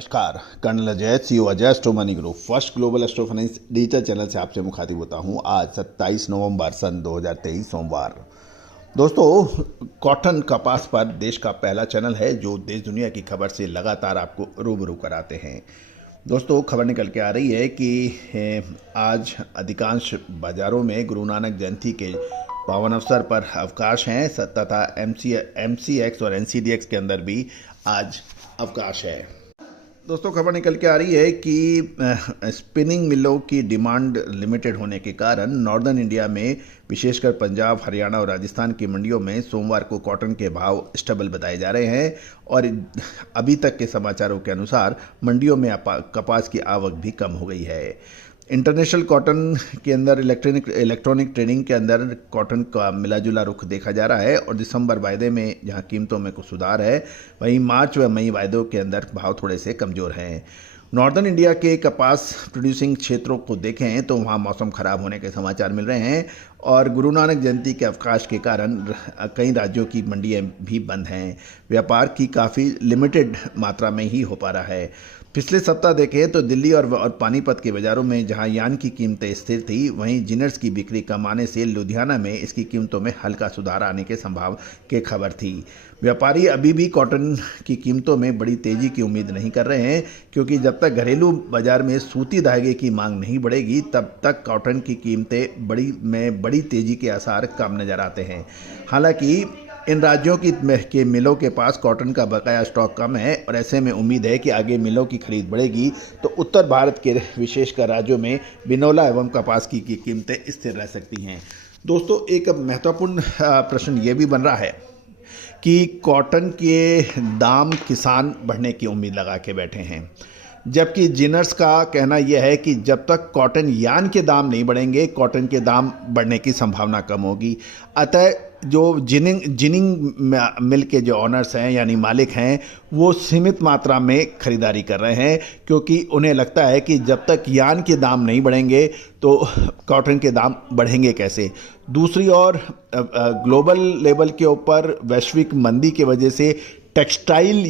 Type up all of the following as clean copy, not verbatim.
नमस्कार, colonel Ajay, CEO Ajay astro money group first global astro finance digital channel से आपसे मुखातिब होता हूं। आज 27 नवंबर सन 2023 सोमवार। दोस्तों, कॉटन कपास पर देश का पहला चैनल है जो देश दुनिया की खबर से लगातार आपको रूबरू कराते हैं। दोस्तों, खबर निकल के आ रही है कि आज अधिकांश बाजारों में गुरु नानक जयंती के पावन अवसर पर अवकाश हैं तथा MCX और NCDX के अंदर भी आज अवकाश है। दोस्तों, खबर निकल के आ रही है कि स्पिनिंग मिलों की डिमांड लिमिटेड होने के कारण नॉर्दर्न इंडिया में विशेषकर पंजाब, हरियाणा और राजस्थान की मंडियों में सोमवार को कॉटन के भाव स्टेबल बताए जा रहे हैं और अभी तक के समाचारों के अनुसार मंडियों में कपास की आवक भी कम हो गई है। इंटरनेशनल कॉटन के अंदर इलेक्ट्रॉनिक ट्रेडिंग के अंदर कॉटन का मिला जुला रुख देखा जा रहा है और दिसंबर वायदे में जहां कीमतों में कुछ सुधार है, वहीं मार्च व मई वायदों के अंदर भाव थोड़े से कमज़ोर हैं। नॉर्दर्न इंडिया के कपास प्रोड्यूसिंग क्षेत्रों को देखें तो वहां मौसम खराब होने के समाचार मिल रहे हैं और गुरु नानक जयंती के अवकाश के कारण कई राज्यों की मंडियां भी बंद हैं। व्यापार की काफ़ी लिमिटेड मात्रा में ही हो पा रहा है। पिछले सप्ताह देखें तो दिल्ली और पानीपत के बाज़ारों में जहां यान की कीमतें स्थिर थी, वहीं जिनर्स की बिक्री कम आने से लुधियाना में इसकी कीमतों में हल्का सुधार आने के संभाव की खबर थी। व्यापारी अभी भी कॉटन की कीमतों में बड़ी तेज़ी की उम्मीद नहीं कर रहे हैं, क्योंकि जब तक घरेलू बाजार में सूती धागे की मांग नहीं बढ़ेगी तब तक कॉटन की कीमतें बड़ी तेज़ी के आसार कम नज़र आते हैं। हालांकि इन राज्यों के मिलों के पास कॉटन का बकाया स्टॉक कम है और ऐसे में उम्मीद है कि आगे मिलों की खरीद बढ़ेगी तो उत्तर भारत के विशेषकर राज्यों में बिनौला एवं कपास की कीमतें स्थिर रह सकती हैं। दोस्तों, एक महत्वपूर्ण प्रश्न ये भी बन रहा है कि कॉटन के दाम किसान बढ़ने की उम्मीद लगा के बैठे हैं, जबकि जिनर्स का कहना यह है कि जब तक कॉटन यान के दाम नहीं बढ़ेंगे कॉटन के दाम बढ़ने की संभावना कम होगी। अतः जो जिनिंग मिल के जो ऑनर्स हैं यानी मालिक हैं, वो सीमित मात्रा में खरीदारी कर रहे हैं, क्योंकि उन्हें लगता है कि जब तक यान के दाम नहीं बढ़ेंगे तो कॉटन के दाम बढ़ेंगे कैसे। दूसरी ओर ग्लोबल लेवल के ऊपर वैश्विक मंदी की वजह से टेक्सटाइल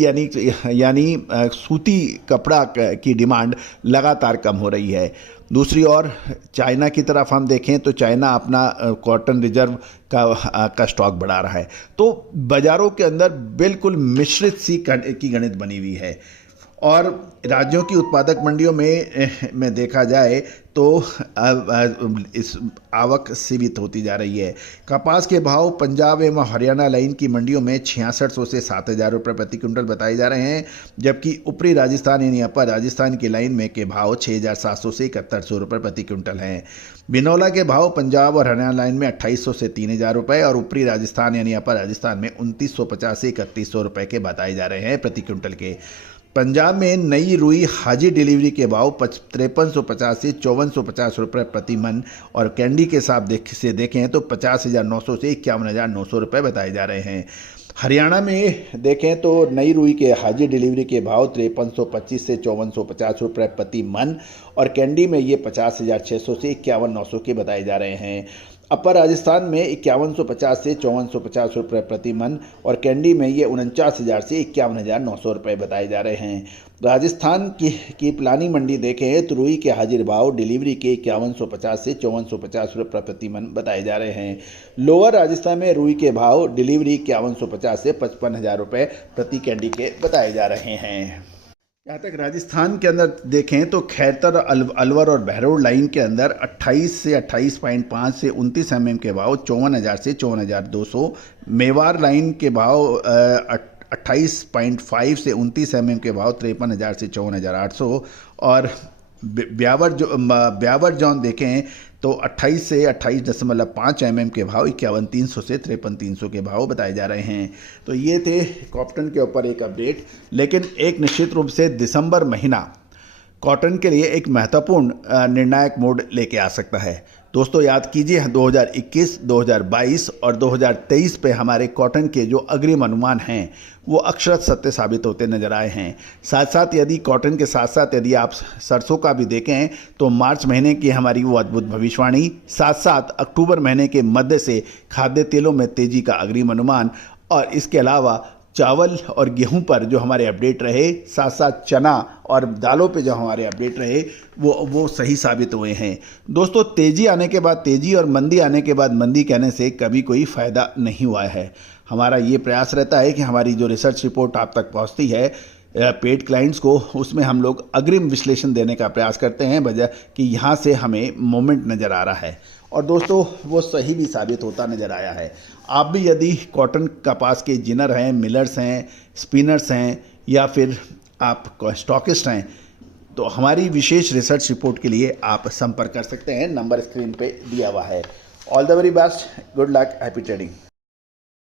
यानी सूती कपड़ा की डिमांड लगातार कम हो रही है। दूसरी ओर चाइना की तरफ हम देखें तो चाइना अपना कॉटन रिजर्व का स्टॉक बढ़ा रहा है। तो बाज़ारों के अंदर बिल्कुल मिश्रित सी की गणित बनी हुई है और राज्यों की उत्पादक मंडियों में देखा जाए तो इस आवक सीमित होती जा रही है। कपास के भाव पंजाब एवं हरियाणा लाइन की मंडियों में 6600 से 7000 रुपये प्रति क्विंटल बताए जा रहे हैं, जबकि ऊपरी राजस्थान यानी अपर राजस्थान की लाइन में के भाव 6700 से 7100 रुपये प्रति क्विंटल हैं। बिनौला के भाव पंजाब और हरियाणा लाइन में 2800 से 3000 रुपये और ऊपरी राजस्थान यानी अपर राजस्थान में 2950 से 3100 रुपये के बताए जा रहे हैं प्रति क्विंटल के। पंजाब में नई रुई हाजी डिलीवरी के भाव 5350 से 5450 रुपये प्रति मन और कैंडी के हिसाब से देखें तो 50,900 से 51,900 रुपये बताए जा रहे हैं। हरियाणा में देखें तो नई रुई के हाजी डिलीवरी के भाव 5325 से 5450 रुपये प्रति मन और कैंडी में ये 50,600 से 51,900 के बताए जा रहे हैं। अपर राजस्थान में 5150 से 5450 रुपये प्रति मन और कैंडी में ये 49,000 से 51,900 रुपये बताए जा रहे हैं। राजस्थान की पिलानी मंडी देखें तो रुई के हाजिर भाव डिलीवरी के 5150 से 5450 रुपये प्रति मन बताए जा रहे हैं। लोअर राजस्थान में रुई के भाव डिलीवरी 5150 से 55,000 रुपये प्रति कैंडी के बताए जा रहे हैं। यहाँ तक राजस्थान के अंदर देखें तो खैरतर, अलवर और बहरोड लाइन के अंदर 28 से 28.5 से 29 mm के भाव 54,000 से 54,200, मेवार लाइन के भाव 28.5 से 29 mm के भाव 53,000 से 54,800 और ब्यावर जॉन देखें तो 28 से 28.5 mm के भाव 51,300 से 53,300 के भाव बताए जा रहे हैं। तो ये थे कॉटन के ऊपर एक अपडेट, लेकिन एक निश्चित रूप से दिसंबर महीना कॉटन के लिए एक महत्वपूर्ण निर्णायक मोड़ लेके आ सकता है। दोस्तों, याद कीजिए 2021, 2022 और 2023 पे हमारे कॉटन के जो अग्रिम अनुमान हैं वो अक्षरशः सत्य साबित होते नजर आए हैं। साथ साथ यदि कॉटन के साथ साथ यदि आप सरसों का भी देखें तो मार्च महीने की हमारी वो अद्भुत भविष्यवाणी, साथ साथ अक्टूबर महीने के मध्य से खाद्य तेलों में तेजी का अग्रिम अनुमान और इसके अलावा चावल और गेहूं पर जो हमारे अपडेट रहे, साथ साथ चना और दालों पे जो हमारे अपडेट रहे वो सही साबित हुए हैं। दोस्तों, तेज़ी आने के बाद तेज़ी और मंदी आने के बाद मंदी कहने से कभी कोई फ़ायदा नहीं हुआ है। हमारा ये प्रयास रहता है कि हमारी जो रिसर्च रिपोर्ट आप तक पहुंचती है पेड क्लाइंट्स को, उसमें हम लोग अग्रिम विश्लेषण देने का प्रयास करते हैं, बजाय कि यहाँ से हमें मोमेंट नज़र आ रहा है। और दोस्तों, वो सही भी साबित होता नज़र आया है। आप भी यदि कॉटन कपास के जिनर हैं, मिलर्स हैं, स्पिनर्स हैं या फिर आप स्टॉकिस्ट हैं, तो हमारी विशेष रिसर्च रिपोर्ट के लिए आप संपर्क कर सकते हैं। नंबर स्क्रीन पे दिया हुआ है। All the very best, good luck, happy trading.